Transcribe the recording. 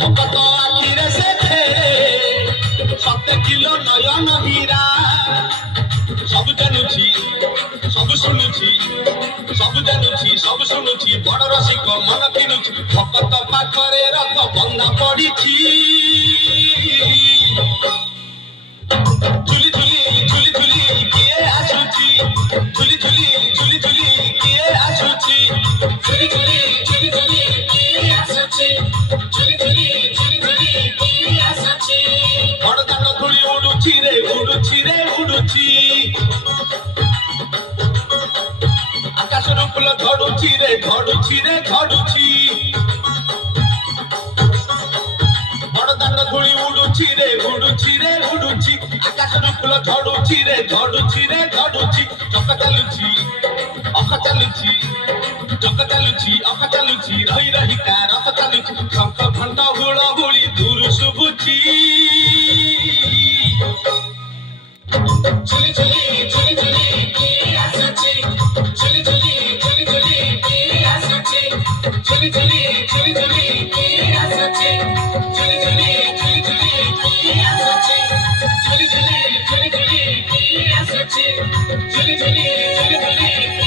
ভকত আখিরে সে খেলে সতে কিলো নয়ন হীরা সবু জানুছি সবু শুনুছি সবু জানুছি সবু শুনুছি বড় রসিক মন কিনুছি ভকত পাখরে রথ বন্ধা পড়িছি ঝুলি ঝুলি ঝুলি ঝুলি কিଏ ଆସୁଛି ଝୁଲି ଝୁଲି ଝୁଲି ଝୁଲି କିଏ ଆସୁଛି ଝୁଲି ଝୁଲି ଝୁଲି ଝୁଲି କିଏ ଆସୁଛି ଝୁଲି ଝୁଲି ଝୁଲି ଝୁଲି କିଏ ଆସୁଛି ବଡ଼ଦାଣ୍ଡ ଧୂଳି ଉଡୁଛି ରେ ଉଡୁଛି ରେ ଉଡୁଛି ଆକାଶରୁ ଫୁଲ ଝଡୁଛି ରେ ଝଡୁଛି ରେ ଝଡୁଛି ବଡ଼ଦାଣ୍ଡ ଧୂଳି ଉଡୁଛି ରେ ଉଡୁଛି ରେ ଉଡୁଛି ଆକାଶରୁ ଫୁଲ ଝଡୁଛି ରେ ଝଡୁଛି ରେ ଝଡୁଛି ଚକ ଚାଲୁଛି ଅଖ ଚାଲୁଛି ଚକ ଚାଲୁଛି ଅଖ ଚାଲୁଛି ରହି ରହିକା ରଥ ଚାଲୁଛି ଶଙ୍ଖ ଘଣ୍ଟ ହୁଳ ହୁଳି ଦୂରୁ ଶୁଭୁଛି ଝୁଲି ଝୁଲି ଝୁଲି ଝୁଲି କିଏ ଆସୁଛି ଝୁଲି ଝୁଲି ଝୁଲି ଝୁଲି କିଏ ଆସୁଛି ଝୁଲି ଝୁଲି ଝୁଲି ଝୁଲି କିଏ ଆସୁଛି ଝୁଲି ଝୁଲି ଝୁଲି ଝୁଲି କିଏ ଆସୁଛି ଝୁଲି ଝୁଲି ଝୁଲି ଝୁଲି କିଏ ଆସୁଛି ଝୁଲି ଝୁଲି ଝୁଲି ଝୁଲି